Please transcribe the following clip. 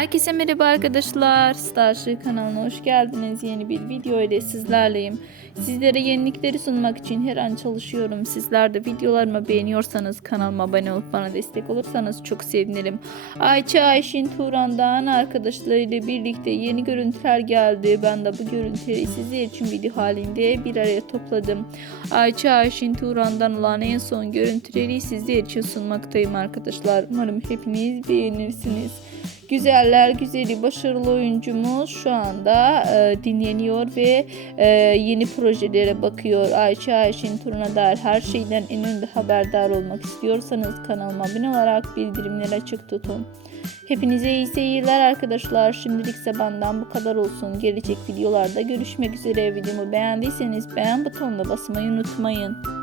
Herkese merhaba arkadaşlar. Starship kanalına hoş geldiniz. Yeni bir video ile sizlerleyim. Sizlere yenilikleri sunmak için her an çalışıyorum. Sizler de videolarımı beğeniyorsanız kanalıma abone olup bana destek olursanız çok sevinirim. Ayça Ayşin Turan'dan arkadaşlarıyla birlikte yeni görüntüler geldi. Ben de bu görüntüleri sizler için video halinde bir araya topladım. Ayça Ayşin Turan'dan olan en son görüntüleri sizler için sunmaktayım arkadaşlar. Umarım hepiniz beğenirsiniz. Güzeller güzeli başarılı oyuncumuz şu anda e, dinleniyor ve e, yeni projelere bakıyor. Ayça Ayşin Turun'a dair her şeyden en önde haberdar olmak istiyorsanız kanalıma abone olarak bildirimleri açık tutun. Hepinize iyi seyirler arkadaşlar. Şimdilikse benden bu kadar olsun. Gelecek videolarda görüşmek üzere. Videomu beğendiyseniz beğen butonuna basmayı unutmayın.